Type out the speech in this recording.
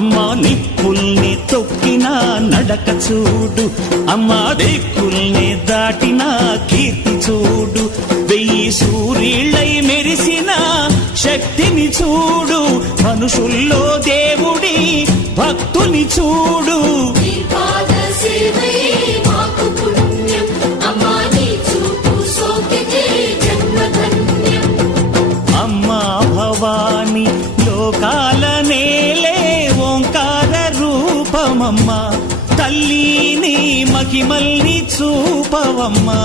అమ్మా నిప్పుల్ని తొక్కిన నడక చూడు, అమ్మా దిక్కుల్ని దాటిన కీర్తి చూడు, 1000 సూర్యుళ్ళై మెరిసిన శక్తిని చూడు, మనుషుల్లో దేవుడి భక్తుని చూడు. అమ్మా భవాని లోకాల నేలే ఓంకార రూపమమ్మా, తల్లిని మహిమల్ని చూపవమ్మా.